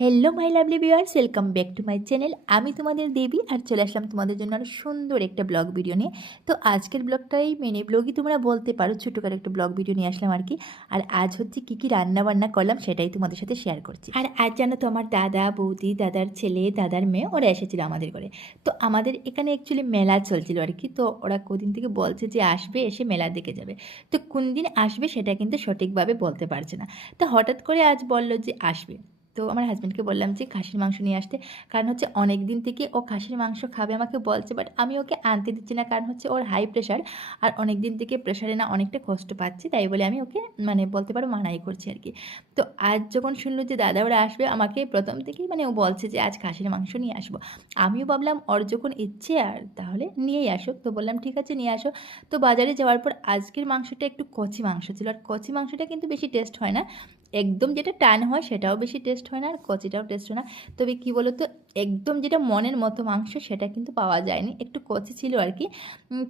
Hello माई लाभली viewers, welcome back to my channel. আমি তোমাদের দেবী আর চলে আসলাম তোমাদের জন্য আরও সুন্দর একটা ব্লগ ভিডিও নিয়ে। তো আজকের ব্লগটাই মিনি ব্লগই তোমরা বলতে পারো, ছোটোখাটো একটা ব্লগ ভিডিও নিয়ে আসলাম আর কি। আর আজ হচ্ছে কী কী রান্নাবান্না করলাম সেটাই তোমাদের সাথে শেয়ার করছি। আর আজ জানো তো আমার দাদা বৌদি, দাদার ছেলে, দাদার মেয়ে ওরা এসেছিলো আমাদের ঘরে। তো আমাদের এখানে অ্যাকচুয়ালি মেলা চলছিল আর কি। তো ওরা কদিন থেকে বলছে যে আসবে, এসে মেলা দেখে যাবে। তো কোন দিন আসবে সেটা কিন্তু সঠিকভাবে বলতে পারছে না। তো হঠাৎ করে আজ বললো যে আসবে। তো আমার হাজব্যান্ডকে বললাম যে খাসির মাংস নিয়ে আসতে, কারণ হচ্ছে অনেক দিন থেকে ও খাসির মাংস খাবে আমাকে বলছে, বাট আমি ওকে আনতে দিচ্ছি না, কারণ হচ্ছে ওর হাই প্রেশার। আর অনেক দিন থেকে প্রেশারে না অনেকটা কষ্ট পাচ্ছে, তাই বলে আমি ওকে মানে বলতে পারো মানাই করছি আর কি। তো আজ যখন শুনলো যে দাদা ওরা আসবে, আমাকে প্রথম থেকেই মানে ও বলছে যে আজ খাসির মাংস নিয়ে আসবো। আমিও ভাবলাম ওর যখন ইচ্ছে আর তাহলে নিয়েই আসো, তো বললাম ঠিক আছে নিয়ে আসো। তো বাজারে যাওয়ার পর আজকের মাংসটা একটু কচি মাংস ছিল, আর কচি মাংসটা কিন্তু বেশি টেস্ট হয় না। একদম যেটা টান হয় সেটাও বেশি টেস্ট হয় না, আর কচিটাও টেস্ট হয় না। তবে কী বলো তো, একদম যেটা মনের মতো মাংস সেটা কিন্তু পাওয়া যায়নি, একটু কচি ছিল আর কি।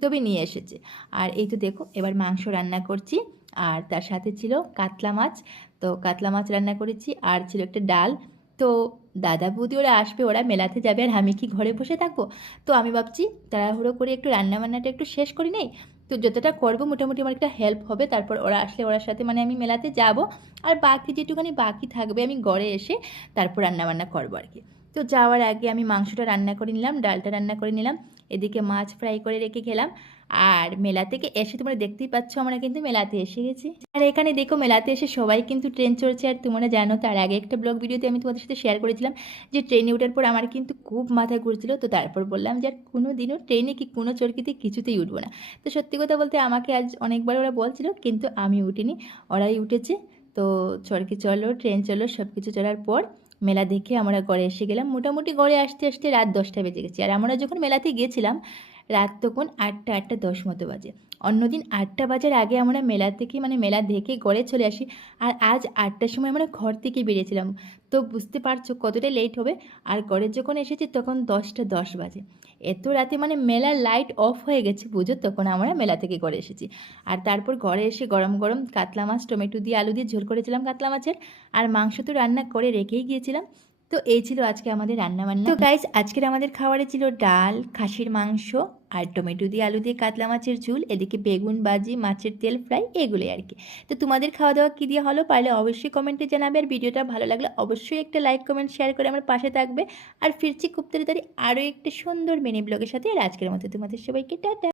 তবে নিয়ে এসেছে। আর এই তো দেখো এবার মাংস রান্না করছি। আর তার সাথে ছিল কাতলা মাছ। তো কাতলা মাছ রান্না করেছি, আর ছিল একটা ডাল। তো দাদা বৌদি ওরা আসবে, ওরা মেলাতে যাবে, আর আমি কি ঘরে বসে থাকবো? তো আমি ভাবছি তাড়াহুড়ো করে একটু রান্নাবান্নাটা একটু শেষ করি নেই। তো যতটা করবো মোটামুটি আমার একটা হেল্প হবে, তারপর ওরা আসলে ওরার সাথে মানে আমি মেলাতে যাব। আর বাকি যেটুখানি বাকি থাকবে আমি ঘরে এসে তারপর রান্নাবান্না করবো আর কি। তো যাওয়ার আগে আমি মাংসটা রান্না করে নিলাম, ডালটা রান্না করে নিলাম, এদিকে মাছ ফ্রাই করে রেখে গেলাম। আর মেলা থেকে এসে তোমরা দেখতেই পাচ্ছ আমরা কিন্তু মেলাতে এসে গেছি। আর এখানে দেখো মেলাতে এসে সবাই কিন্তু ট্রেন চড়ছে। আর তোমরা জানো তার আগে একটা ব্লগ ভিডিওতে আমি তোমাদের সাথে শেয়ার করেছিলাম যে ট্রেনে ওঠার পর আমার কিন্তু খুব মাথা ঘুরছিল। তো তারপর বললাম যে আর কোনো দিনও ট্রেনে কি কোনো চরকিতে কিছুতেই উঠবো না। তো সত্যি কথা বলতে আমাকে আজ অনেকবার ওরা বলছিল, কিন্তু আমি উঠিনি, ওরাই উঠেছে। তো চরকি চললো, ট্রেন চললো, সব কিছু চলার পর মেলা দেখে আমরা ঘরে এসে গেলাম। মোটামুটি ঘরে আসতে আসতে রাত 10টা বেজে গেছে। আর আমরা যখন মেলাতে গিয়েছিলাম রাত তখন 8টা 10 মতো বাজে। অন্যদিন 8টা বাজার আগে আমরা মেলা থেকে মানে মেলা দেখে ঘরে চলে আসি। আর আজ 8টার সময় আমরা ঘর থেকে বেরিয়েছিলাম। তো বুঝতে পারছো কতটা লেট হবে। আর ঘরে যখন এসেছি তখন 10টা 10 বাজে। এত রাতে মানে মেলার লাইট অফ হয়ে গেছে বুঝো, তখন আমরা মেলা থেকে ঘরে এসেছি। আর তারপর ঘরে এসে গরম গরম কাতলা মাছ টমেটো দিয়ে আলু দিয়ে ঝোল করেছিলাম কাতলা মাছের। আর মাংস তো রান্না করে রেখেই গিয়েছিলাম। তো এই ছিল আজকে আমাদের রান্নাবান্না। তো গাইস আজকের আমাদের খাবারে ছিল ডাল, খাসির মাংস, আর টমেটো দিয়ে আলু দিয়ে কাতলা মাছের ঝোল, এদিকে বেগুন ভাজি, মাছের তেল ফ্রাই, এগুলোই আর কি। তো তোমাদের খাওয়া দাওয়া কী দিয়ে হলো পারলে অবশ্যই কমেন্টে জানাবে। আর ভিডিওটা ভালো লাগলে অবশ্যই একটা লাইক কমেন্ট শেয়ার করে আমার পাশে থাকবে। আর ফিরছি খুব তাড়াতাড়ি আরও একটা সুন্দর মিনি ব্লগের সাথে। আর আজকের মতো তোমাদের সবাইকে টাটা।